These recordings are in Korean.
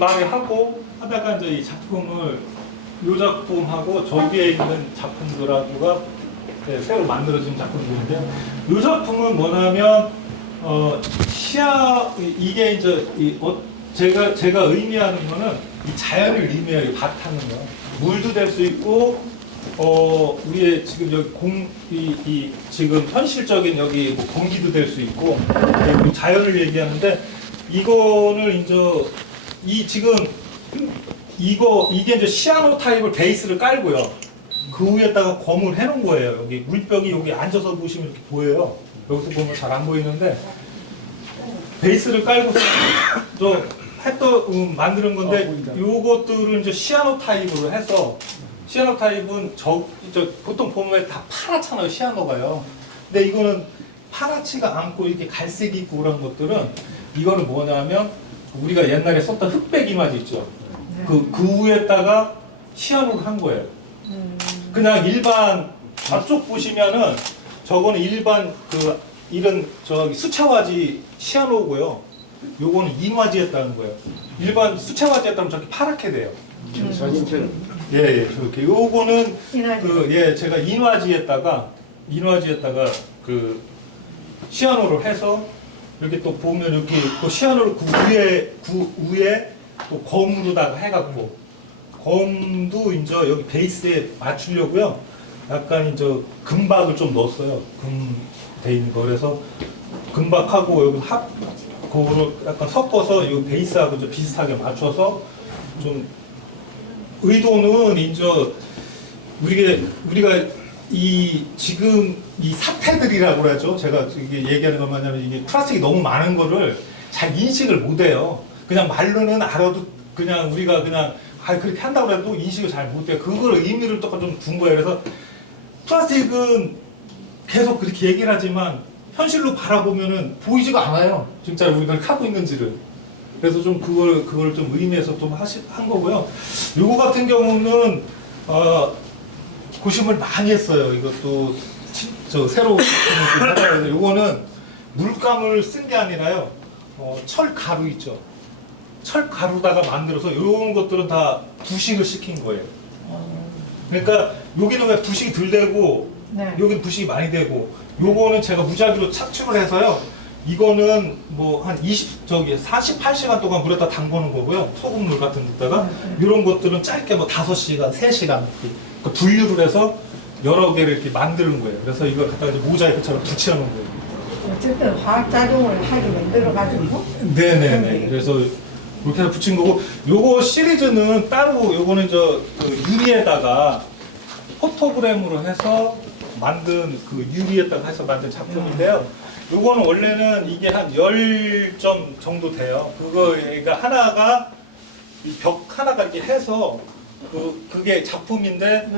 많이 하고 하다가 이제 이 작품을 이 작품하고 저기에 있는 작품들하고가 새로 만들어진 작품들인데요. 이 작품은 뭐냐면 시야 이게 이제 제가 의미하는 거는 이 자연을 의미해요. 바탕은 거. 물도 될 수 있고 우리의 지금 여기 지금 현실적인 여기 뭐 공기도 될 수 있고 자연을 얘기하는데 이거를 이제 지금 이게 이제 시아노 타입을 베이스를 깔고요. 그 위에다가 검을 해놓은 거예요. 여기 물병이 여기 앉아서 보시면 이렇게 보여요. 여기서 보면 잘 안 보이는데 베이스를 깔고서 만드는 건데 요것들은 이제 시아노 타입으로 해서 시아노 타입은 보통 보면 다 파랗잖아요. 시아노가요. 근데 이거는 파랗지가 않고 이렇게 갈색이 있고 그런 것들은 이거는 뭐냐면 우리가 옛날에 썼던 흑백 이마지 있죠. 그 위에다가 시아노를 한 거예요. 그냥 일반 저쪽 보시면은 저거는 일반 이런 수채화지 시아노고요. 요거는 인화지였다는 거예요. 일반 수채화지였다면 저렇게 파랗게 돼요. 사진처럼. 예, 저렇게. 요거는 제가 인화지에다가 시아노를 해서 이렇게 또 보면 이렇게 또 시아노를 그 위에 또 검으로다가 해갖고 검도 이제 여기 베이스에 맞추려고요. 약간 이제 금박을 좀 넣었어요. 금 돼 있는 거. 그래서 금박하고 여기 그거를 약간 섞어서 이 베이스하고 좀 비슷하게 맞춰서 좀 의도는 이제 우리가 지금 이 사태들이라고 그러죠. 제가 이게 얘기하는 건 뭐냐면 이게 플라스틱이 너무 많은 거를 잘 인식을 못 해요. 그냥 말로는 알아도 그냥 우리가 그냥 그렇게 한다고 해도 인식을 잘 못 해요. 그걸 의미를 또 좀 둔 거예요. 그래서 플라스틱은 계속 그렇게 얘기를 하지만 현실로 바라보면은 보이지가 않아요. 진짜 우리가 하고 있는지를. 그래서 좀 그걸 좀 의미해서 좀 한 거고요. 요거 같은 경우는 고심을 많이 했어요. 이것도 새로 하다가 요거는 물감을 쓴 게 아니라요. 철 가루 있죠. 철 가루다가 만들어서 이런 것들은 다 부식을 시킨 거예요. 그러니까 여기는 왜 부식이 덜 되고 여기는 부식이 많이 되고 요거는 제가 무작위로 착축을 해서요. 이거는 뭐 한 48시간 동안 물에다 담그는 거고요. 소금물 같은 데다가 이런 것들은 짧게 뭐 5시간, 3시간 분류를 해서 여러 개를 이렇게 만드는 거예요. 그래서 이걸 갖다가 이제 모자이크처럼 붙여놓은 거예요. 어쨌든 화학작용을 하게 만들어가지고 네네네. 그래서 이렇게 해서 붙인 거고 요거 시리즈는 따로 요거는 유리에다가 포토그램으로 해서 만든 유리에다가 해서 만든 작품인데요. 요거는 원래는 이게 한 10점 정도 돼요. 그거가 하나가 이 벽 하나가 이렇게 해서 그게 작품인데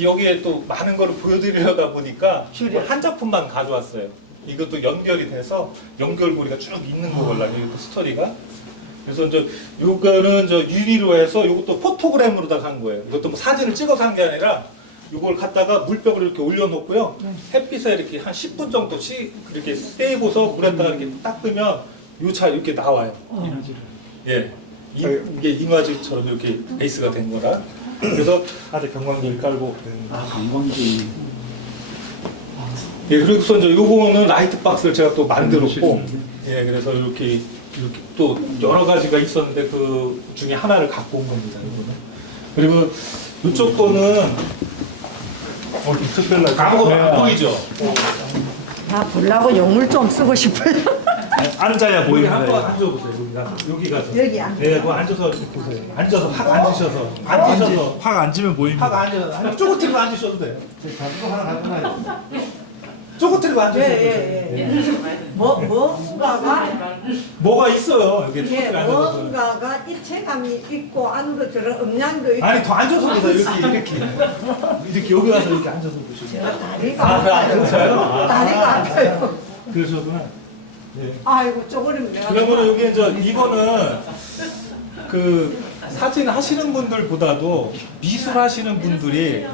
여기에 또 많은 거를 보여드리려다 보니까 한 작품만 가져왔어요. 이것도 연결이 돼서 연결고리가 쭉 있는 거걸라요. 이것도 스토리가. 그래서 이제 요거는 유리로 해서 이것도 포토그램으로 한 거예요. 이것도 뭐 사진을 찍어서 한 게 아니라 이걸 갖다가 물병을 이렇게 올려놓고요. 햇빛에 이렇게 한 10분 정도씩 이렇게 떼고서 물에다가 이렇게 닦으면 요차 이렇게 나와요. 예. 이게 인화질처럼 이렇게 베이스가 된 거라. 그래서 아주 경광기를 깔고. 관광지. 예, 그래서 이제 요거는 라이트 박스를 제가 또 만들었고. 예, 그래서 이렇게 또 여러 가지가 있었는데 그 중에 하나를 갖고 온 겁니다. 이거는. 그리고 이쪽 거는 특별하게 아무것도 안 보이죠? 다 보려고 용물 좀 쓰고 싶어요. 앉아야 보입니다. 한번 앉아보세요. 여기 가서. 여기 앉아서. 네, 그 앉아서 보세요. 앉아서 확 앉으셔서. 확 앉으면 보입니다. 확 앉아서. 쪼그리고 앉으셔도 돼요. 가지고 하나 가져놔요. 쪼그리고 앉으셔도 돼요. 뭐가 있어요. 여기 뭔가가 입체감이 있고 안으로 들어 음량도 있고. 아니 더 앉아서 보세요. 이렇게 여기 가서 이렇게 앉아서 보시면. 제가 다리가 그래요? 다리가 아파요. 그러셨구나. 네. 아이고 쪼그리면 내가. 그러면 여기 이거는 사진 하시는 분들보다도 미술 하시는 분들이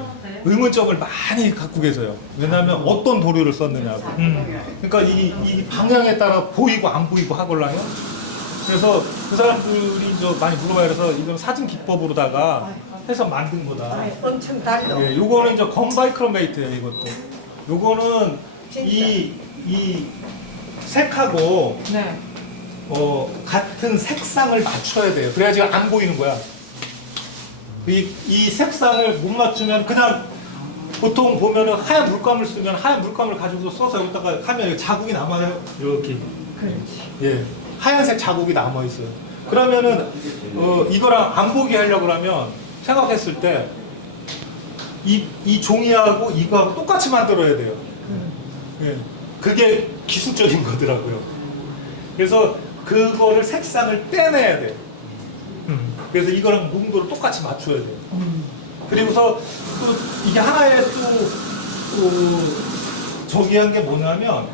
의문점을 많이 갖고 계세요. 왜냐하면 어떤 도료를 썼느냐고. 그러니까 이 방향에 따라 보이고 안 보이고 하걸랑요. 그래서 그 사람들이 저 많이 물어봐요. 그래서 이건 사진 기법으로다가 해서 만든 거다. 아이, 엄청 달려. 예, 요거는 이제 건바이크로메이트예요. 이것도. 요거는 이 색하고 네. 같은 색상을 맞춰야 돼요. 그래야지 안 보이는 거야. 이 색상을 못 맞추면 그냥 보통 보면은 하얀 물감을 쓰면 하얀 물감을 가지고 써서 여기다가 하면 자국이 남아요. 이렇게. 그렇지. 예. 하얀색 자국이 남아 있어요. 그러면은 이거랑 안 보게 하려고 그러면 생각했을 때 이 종이하고 이거하고 똑같이 만들어야 돼요. 예. 그게 기술적인 거더라고요. 그래서 그거를 색상을 떼내야 돼요. 그래서 이거랑 농도를 똑같이 맞춰야 돼요. 그리고서 또 이게 하나의 또 저기한 게 뭐냐면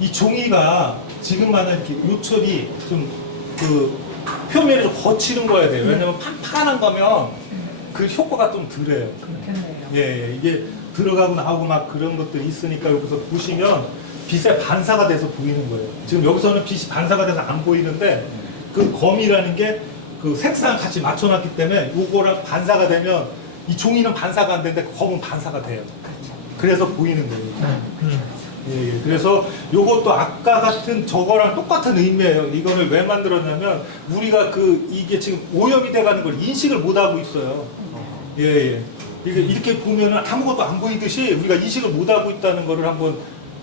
이 종이가 지금 말하는 이렇게 요철이 좀 그 표면이 좀 거칠은 거야 돼요. 왜냐면 판판한 거면 그 효과가 좀 덜해요. 그렇겠네요. 예, 이게 들어가고 나오고 막 그런 것들이 있으니까 여기서 보시면 빛에 반사가 돼서 보이는 거예요. 지금 여기서는 빛이 반사가 돼서 안 보이는데 그 검이라는 게 그 색상 같이 맞춰놨기 때문에 요거랑 반사가 되면 이 종이는 반사가 안 되는데 그 검은 반사가 돼요. 그래서 보이는 거예요. 예, 예. 그래서 요것도 아까 같은 저거랑 똑같은 의미예요. 이거를 왜 만들었냐면 우리가 이게 지금 오염이 돼가는 걸 인식을 못 하고 있어요. 예, 예. 이렇게 보면은 아무것도 안 보이듯이 우리가 인식을 못 하고 있다는 거를 한번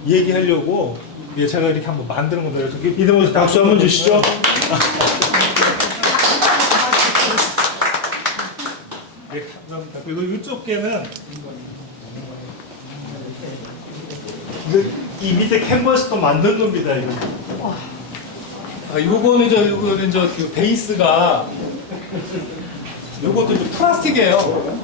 얘기하려고 예, 제가 이렇게 한번 만드는 겁니다. 그래서 이대모 박수 한번 주시죠. 예, 감사합니다. 그리고 이쪽 개는 이 밑에 캔버스도 만든 겁니다. 이거. 요거는 그 베이스가 요것도 이제 플라스틱이에요.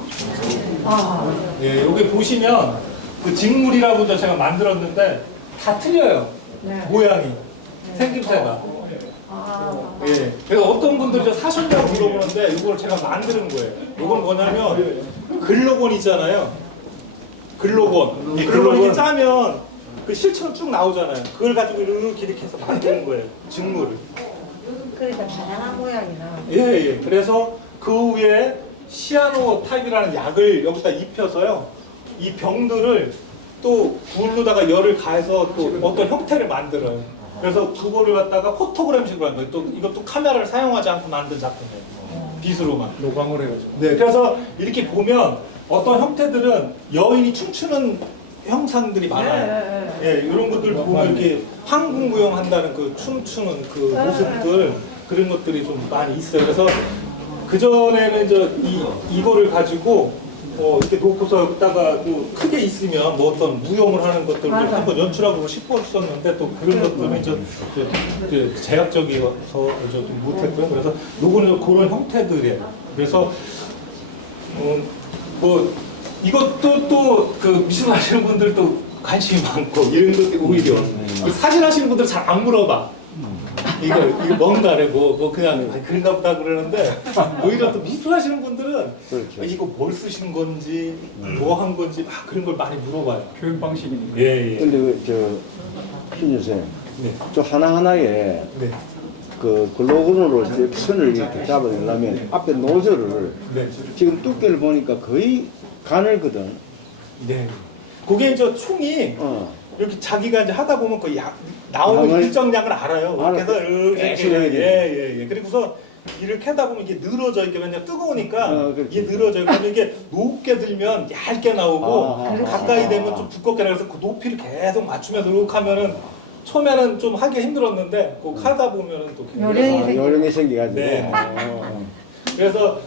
아, 예, 여기 보시면 그 직물이라고 제가 만들었는데 다 틀려요. 네. 모양이 생김새가. 아, 예. 그래서 어떤 분들이 저 사셨냐고 물어보는데 이걸 제가 만드는 거예요. 이건 뭐냐면 글로건 있잖아요. 글로건. 이 글로건 이렇게 짜면 그 실처럼 쭉 나오잖아요. 그걸 가지고 이렇게 해서 만드는 거예요. 직물을. 그러니까 다양한 모양이나. 예, 예. 그래서 그 위에 시아노 타입이라는 약을 여기다 입혀서요. 이 병들을 또 불로다가 열을 가해서 또 어떤 형태를 만들어요. 그래서 그거를 갖다가 포토그램식으로 한 거예요. 또 이것도 카메라를 사용하지 않고 만든 작품이에요. 빛으로만. 노광을 해가지고. 네. 그래서 이렇게 보면 어떤 형태들은 여인이 춤추는 형상들이 많아요. 예, 이런 것들 보면 이렇게 황궁무용한다는 그 춤추는 그 모습들 그런 것들이 좀 많이 있어요. 그래서 그 전에는 이제 이거를 가지고 이렇게 놓고서 여기다가 또 크게 있으면 뭐 어떤 무용을 하는 것들을 맞아. 한번 연출하고 싶었었는데 또 그런 것들은 이제 제약적이어서 좀 못했고요. 그래서 요거는 그런 형태들이에요. 그래서 뭐 이것도 또 그 미술 하시는 분들도 관심이 많고 이런 것들이 오히려 그 사진 하시는 분들은 잘 안 물어봐. 이거 뭔가래 뭐 그냥 그런가 보다 그러는데 오히려 또 미술 하시는 분들은 그렇죠. 이거 뭘 쓰신 건지 뭐 한 건지 막 그런 걸 많이 물어봐요. 표현 방식이니까. 예, 예. 근데 신 선생, 네. 저 하나하나에 네. 그 글로건으로 이렇게 선을 이렇게 잡아내려면 앞에 노즐을 네. 지금 두께를 보니까 거의 가늘거든. 네. 그게 이제 총이 이렇게 자기가 이제 하다 보면 그 나오는 양을- 일정 양을 알아요. 그래서 이렇게 계속 예. 그리고서 이렇게 하다 보면 이게 늘어져 이게 왜냐 뜨거우니까 그렇죠. 이게 늘어져요. 그러면 이게 높게 들면 얇게 나오고 가까이 되면 좀 두껍게 나와서 그 높이를 계속 맞추면서 이렇게 하면은 처음에는 좀 하기 힘들었는데 그 하다 보면은 또 요령이 요령이 생겨가지고. 네. 그래서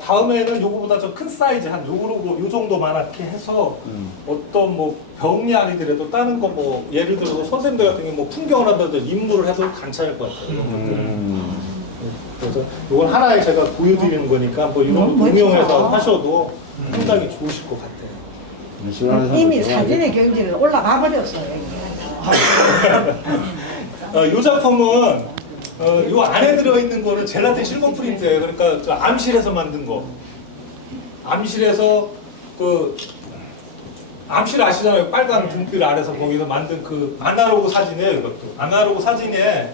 다음에는 요거보다 좀 큰 사이즈 한 요 정도만하게 해서 어떤 뭐 병이 아니더라도 다른 거 뭐 예를 들어서 선생님들 같은 경우 뭐 풍경을 한다든지 인물을 해도 괜찮을 것 같아요. 그래서 이건 하나에 제가 보여드리는 거니까 뭐 이런 너무 거 응용해서 멋지다. 하셔도 상당히 좋으실 것 같아요. 이미 사진의 경지를 올라가 버렸어요. 이 작품은 요 안에 들어있는 거는 젤라틴 실버 프린트예요. 그러니까 저 암실에서 만든 거. 암실에서 그 암실 아시잖아요. 빨간 등불 아래서 거기서 만든 그 아날로그 사진이에요. 이것도 아날로그 사진에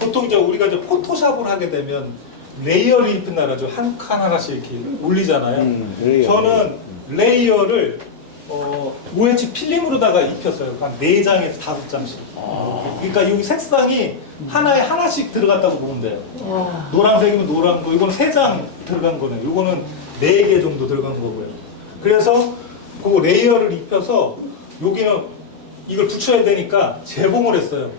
보통 이제 우리가 이제 포토샵을 하게 되면 레이어를 입힌다라죠. 한 칸 하나씩 이렇게 올리잖아요. 레이어. 저는 레이어를 OH 필름으로다가 입혔어요. 한 4장에서 5장씩. 그러니까 여기 색상이 하나에 하나씩 들어갔다고 보면 돼요. 노란색이면 노란 거, 이거는 3장 들어간 거네요. 이거는 4개 정도 들어간 거고요. 그래서 그 레이어를 입혀서 여기는 이걸 붙여야 되니까 재봉을 했어요.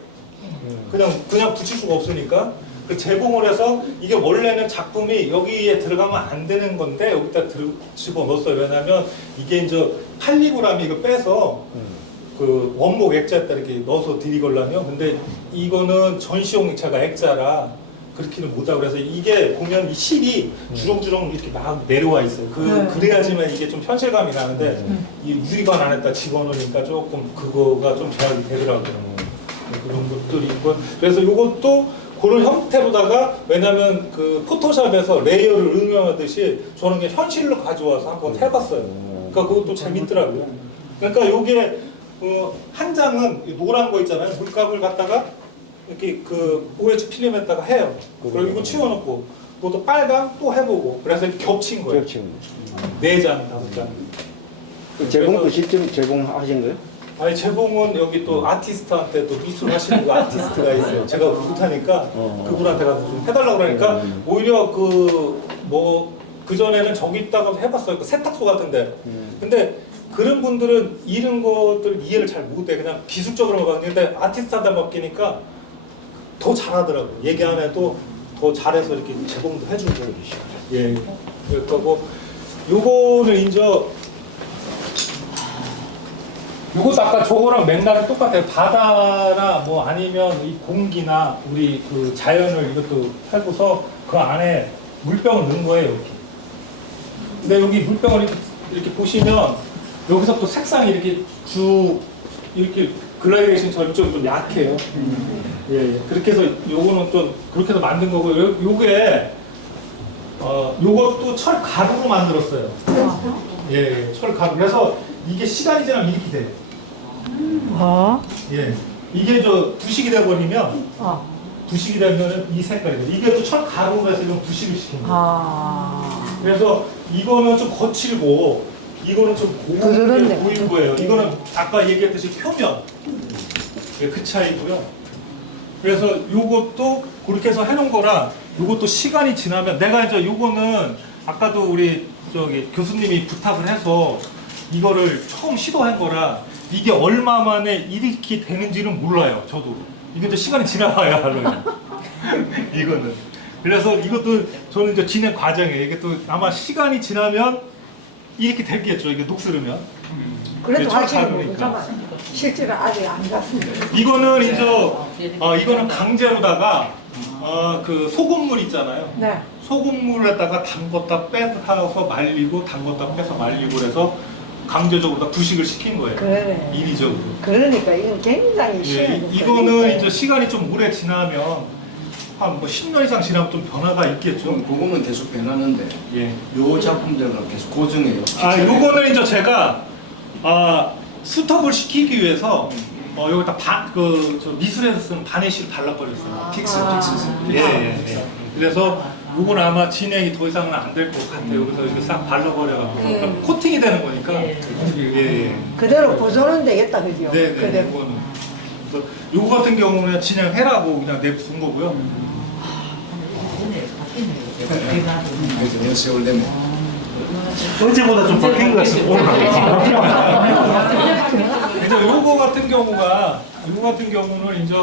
그냥 붙일 수가 없으니까. 그 재봉을 해서 이게 원래는 작품이 여기에 들어가면 안 되는 건데 여기다 집어넣었어요. 왜냐면 이게 이제 팔리그라미 이거 빼서 그 원목 액자에다 이렇게 넣어서 드리걸라면 근데 이거는 전시용 액자가 액자라 그렇게는 못하고 그래서 이게 보면 이 실이 주렁주렁 이렇게 막 내려와 있어요. 그래야지만 이게 좀 현실감이 나는데 이 유리관 안에다 집어넣으니까 조금 그거가 좀 제약이 되더라고요. 그런 것들이 있고 그래서 이것도 그런 형태로다가 왜냐면 그 포토샵에서 레이어를 응용하듯이 저는 그냥 현실로 가져와서 한번 해봤어요. 그러니까 그것도 재밌더라고요. 그러니까 요게 한 장은 노란 거 있잖아요. 물감을 갖다가 이렇게 그 OH 필름에다가 해요. 그리고 이거 치워놓고 그것도 빨강 또 해보고 그래서 이렇게 겹친 거예요. 겹친 거. 4장, 5장. 재봉도 실제로 재봉하신 거예요? 아니 재봉은 여기 또 아티스트한테 또 미술 하시는 그 아티스트가 있어요. 제가 못하니까 그분한테 가서 좀 해달라고 그러니까 오히려 그 전에는 저기다가 해봤어요. 그 세탁소 같은데. 근데 그런 분들은 이런 것들 이해를 잘 못해. 그냥 기술적으로만 봤는데 아티스트한테 맡기니까 더 잘하더라고. 얘기 안 해도 더 잘해서 이렇게 제공도 해주고. 예. 그러니까 요거는 이제 이것도 아까 저거랑 맥락이 똑같아요. 바다나 뭐 아니면 이 공기나 우리 그 자연을 이것도 하고서 그 안에 물병을 넣은 거예요. 이렇게. 근데 여기 물병을 이렇게 보시면 여기서 또 색상이 이렇게 이렇게 글라데이션처럼 좀 약해요. 예, 그렇게 해서 요거는 좀 그렇게 해서 만든 거고 요게 요것도 철 가루로 만들었어요. 예, 철 가루. 그래서 이게 시간이 지나면 이렇게 돼요. 예, 이게 부식이 돼버리면 부식이 되면 이 색깔이 돼요. 이게 또 철 가루로 해서 이건 부식을 시킨 거예요. 그래서 이거는 좀 거칠고 이거는 좀 고급스러워 보이는 거예요. 이거는 아까 얘기했듯이 표면. 예, 그 차이고요. 그래서 요것도 그렇게 해서 해놓은 거라 요것도 시간이 지나면 내가 이제 요거는 아까도 우리 교수님이 부탁을 해서 이거를 처음 시도한 거라 이게 얼마 만에 이렇게 되는지는 몰라요. 저도 이게 또 시간이 지나봐야 알아요. 이거는 그래서 이것도 저는 이제 진행 과정이에요. 이게 또 아마 시간이 지나면 이렇게 되겠죠. 이게 녹슬으면 그래도 철 아직 가루니까. 모르잖아. 실제로 아직 안 갔습니다. 이거는 이제 이거는 강제로다가 그 소금물 있잖아요. 네. 소금물에다가 담궜다 빼서 말리고 담궜다 빼서 말리고 그래서 강제적으로 다 부식을 시킨 거예요. 그래. 인위적으로. 그러니까 이건 굉장히 예, 쉬운 이거는 이제 시간이 좀 오래 지나면 한 10년 이상 지나면 좀 변화가 있겠죠. 그거는 계속 변하는데 예. 요 작품들은 계속 고정해요. 요거는 이제 제가 수톱을 시키기 위해서 여기다 미술에서 쓰는 바네시를 발라버렸어요. 픽스. 예. 그래서 요거는 아마 진행이 더 이상은 안 될 것 같아요. 그래서 이렇게 싹 발라버려갖고 그러니까 코팅이 되는 거니까. 예. 그대로 보존은 되겠다, 그죠? 네, 그대로. 요거는. 그래서 요거 같은 경우는 진행해라고 그냥 내준 거고요. 그래서 몇 세월 되면 어제보다 좀 바뀐 것 같습니다. 이제 요거 같은 경우는 이제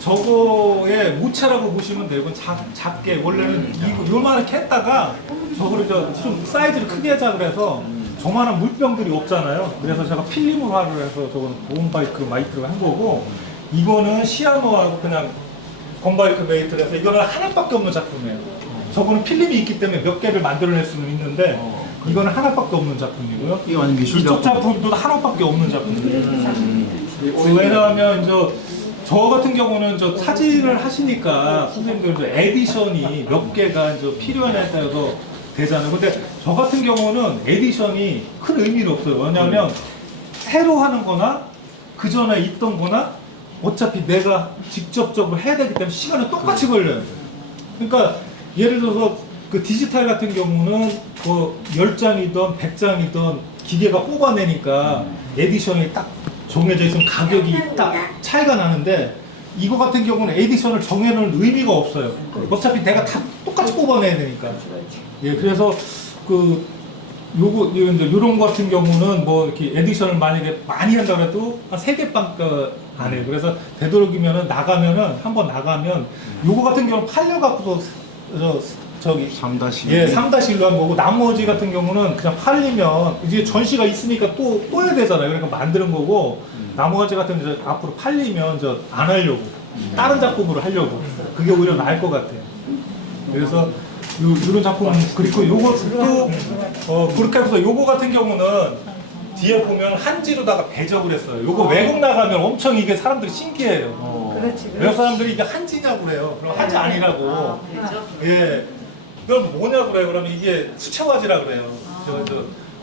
저거의 모체라고 보시면 돼요. 이건 작게 원래는 요만하게 했다가 저거를 좀 사이즈를 크게 하자 그래서 저만한 물병들이 없잖아요. 그래서 제가 필름화를 해서 저거는 곰바이크 마이크를 한 거고 이거는 시아노하고 그냥 곰바이크 메이트를 해서 이거는 하나밖에 없는 작품이에요. 저거는 필름이 있기 때문에 몇 개를 만들어낼 수는 있는데 이거는 하나밖에 없는 작품이고요. 이거 완전 미술 이쪽 작품도 하나밖에 없는 작품이에요. 왜냐하면 이제 저 같은 경우는 사진을 하시니까 선생님들 에디션이 몇 개가 이제 필요하냐에 따라서 되잖아요. 근데 저 같은 경우는 에디션이 큰 의미는 없어요. 왜냐하면 새로 하는 거나 그 전에 있던 거나 어차피 내가 직접적으로 해야 되기 때문에 시간은 똑같이 걸려요. 그러니까 예를 들어서 그 디지털 같은 경우는 뭐 10장이든 100장이든 기계가 뽑아내니까 에디션이 딱 정해져 있으면 가격이 딱 차이가 나는데 이거 같은 경우는 에디션을 정해놓은 의미가 없어요. 어차피 내가 다 똑같이 뽑아내야 되니까. 예, 그래서 그 요거 요런 거 같은 경우는 뭐 이렇게 에디션을 만약에 많이 한다 그래도 한 3개밖에 안 해요. 그래서 되도록이면은 한번 나가면 요거 같은 경우는 팔려 갖고서 저기 3-1. 예, 3-1로 한 거고 나머지 같은 경우는 그냥 팔리면 이제 전시가 있으니까 또 해야 되잖아요. 그러니까 만드는 거고 나머지 같은 경우 앞으로 팔리면 안 하려고 다른 작품으로 하려고 그게 오히려 나을 것 같아요. 그래서 이런 작품 그리고 요것도 그렇게 해서 요거 같은 경우는 뒤에 보면 한지로다가 배적을 했어요. 요거 외국 나가면 엄청 이게 사람들이 신기해요. 그렇지. 외국 사람들이 이게 한지냐고 그래요. 그럼 한지 아니라고. 예. 그럼 뭐냐고 그래요. 그러면 이게 수채화지라 그래요.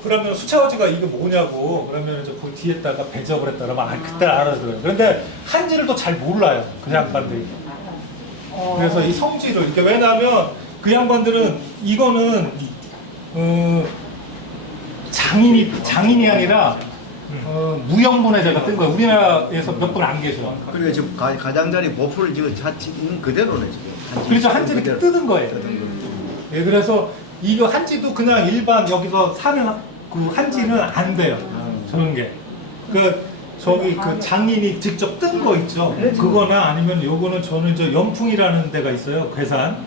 그러면 수채화지가 이게 뭐냐고 그러면 이제 그 뒤에다가 배적을 했다 그러면 그때 알아들어요. 그런데 한지를 또 잘 몰라요. 그 양반들이. 그래서 이 성질을 이게 왜냐하면 그 양반들은 이거는 장인이 아니라 무형문화재가 뜬 거예요. 우리나라에서 몇 분 안 계셔. 그러니까 지금 가장자리 모프를 지금 있는 그대로네 지금. 그렇죠. 한지를 이렇게 뜯은 거예요. 예, 그래서 이거 한지도 그냥 일반 여기서 사는 그 한지는 안 돼요. 저런 게. 저기 그 장인이 직접 뜬 거 있죠. 그거나 아니면 요거는 저는 연풍이라는 데가 있어요. 괴산.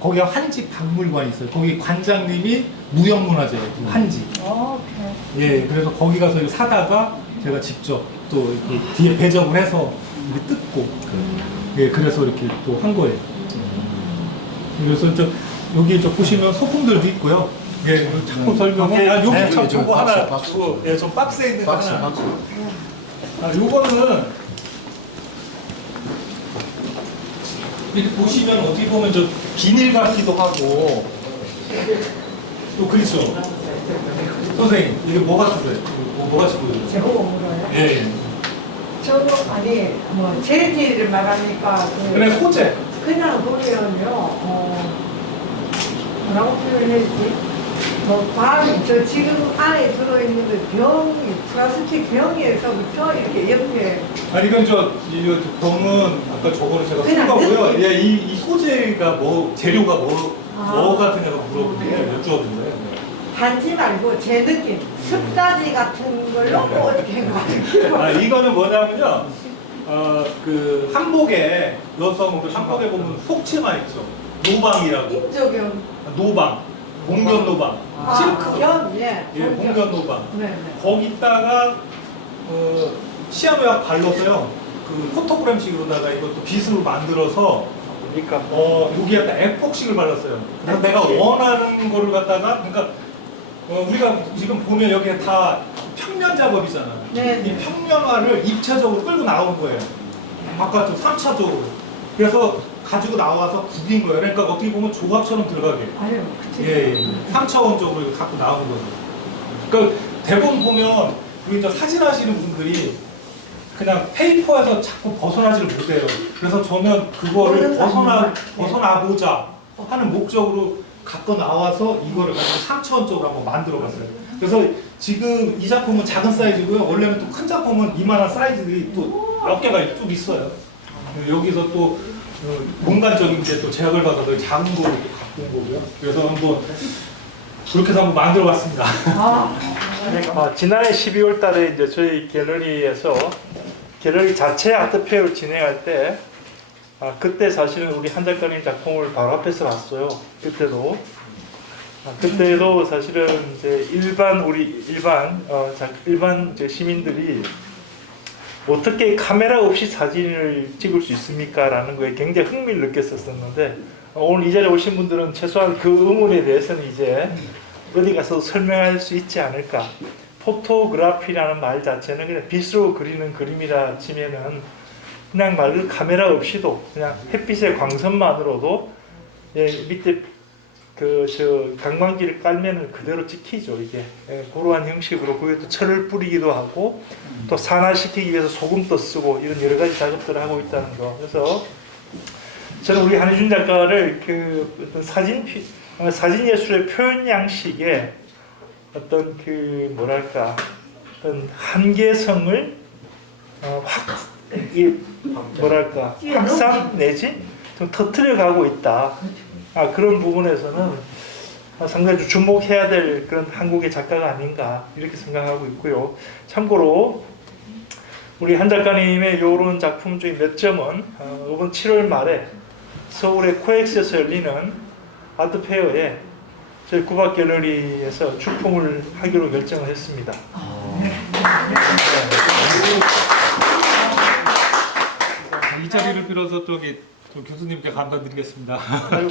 거기가 한지 박물관이 있어요. 거기 관장님이 무형문화재예요. 한지. 예, 그래서 거기 가서 이거 사다가 제가 직접 또 이렇게 뒤에 배적을 해서 이렇게 뜯고. 예, 그래서 이렇게 또 한 거예요. 그래서 여기 보시면 소품들도 있고요. 예, 작품 설명에 여기 참 저거 하나 주고 예, 좀 박스에 있는 거 하나. 요거는 이렇게 보시면 어떻게 보면 비닐 같기도 하고 또 그렇죠. 선생님 이게 뭐 같으세요? 뭐 같이 보여요? 제보고 물어요? 예. 저도 아니 뭐 재질을 말하니까 그래 소재. 그냥 보면요 뭐라고 표현했지? 저 지금 안에 들어있는 그 병이 플라스틱 병에서부터 이렇게 옆에 아니 이건 이거 병은 아까 저거를 제가 쓴 거고요. 예, 이 소재가 뭐 재료가 뭐 같으냐고 물어보는데 여쭤본 거예요. 단지 말고 제 느낌 습자지 같은 걸로 뭐 이렇게 해가지고 이거는 뭐냐면요. 그 한복에 여성 한복에 보면 속치마 있죠. 노방이라고. 인조경 노방, 봉견 노방, 실크. 예, 봉견 노방. 네. 거기다가 시아노약 발라서요. 그 포토그램식으로다가 이것도 빗으로 만들어서 그러니까 여기 약간 에폭식을 발랐어요. 그래서 내가 원하는 거를 갖다가 그러니까 우리가 지금 보면 여기에 다 평면 작업이잖아. 네. 이 평면화를 입체적으로 끌고 나오는 거예요. 바깥으로 3차적으로. 그래서 가지고 나와서 구긴 거예요. 그러니까 어떻게 보면 조각처럼 들어가게. 아유, 그치. 예, 3차원적으로 갖고 나오는 거죠. 그러니까 대본 보면 우리 사진 하시는 분들이 그냥 페이퍼에서 자꾸 벗어나지를 못해요. 그래서 저는 그거를 벗어나보자 하는 목적으로 갖고 나와서 이거를 가지고 3차원적으로 한번 만들어 봤어요. 그래서 지금 이 작품은 작은 사이즈고요. 원래는 또 큰 작품은 이만한 사이즈들이 또 몇 개가 좀 있어요. 여기서 또 공간적인 게 또 제약을 받아서 작은 거로 갖고 온 거고요. 그래서 한번 그렇게 해서 한번 만들어 봤습니다. 지난해 12월 달에 이제 저희 갤러리에서 갤러리 자체 아트페어를 진행할 때 그때 사실은 우리 한 작가님 작품을 바로 앞에서 봤어요. 그때도 사실은 이제 일반 이제 시민들이 어떻게 카메라 없이 사진을 찍을 수 있습니까? 라는 거에 굉장히 흥미를 느꼈었는데 오늘 이 자리에 오신 분들은 최소한 그 의문에 대해서는 이제 어디 가서 설명할 수 있지 않을까. 포토그래피라는 말 자체는 그냥 빗으로 그리는 그림이라 치면은 그냥 말 그대로 카메라 없이도 그냥 햇빛의 광선만으로도 밑에 그 관광지를 깔면은 그대로 찍히죠. 이게 그러한 형식으로 거기에 또 철을 뿌리기도 하고 또 산화시키기 위해서 소금도 쓰고 이런 여러 가지 작업들을 하고 있다는 거. 그래서 저는 우리 한희준 작가를 그 어떤 사진 예술의 표현 양식에 어떤 그 뭐랄까 어떤 한계성을 확산 내지 좀 터트려 가고 있다. 그런 부분에서는 상당히 좀 주목해야 될 그런 한국의 작가가 아닌가 이렇게 생각하고 있고요. 참고로 우리 한 작가님의 이런 작품 중에 몇 점은 이번 7월 말에 서울의 코엑스에서 열리는 아트페어에 저희 구박 갤러리에서 출품을 하기로 결정을 했습니다. 이 자리를 빌어서 저기 교수님께 감사드리겠습니다. 아유,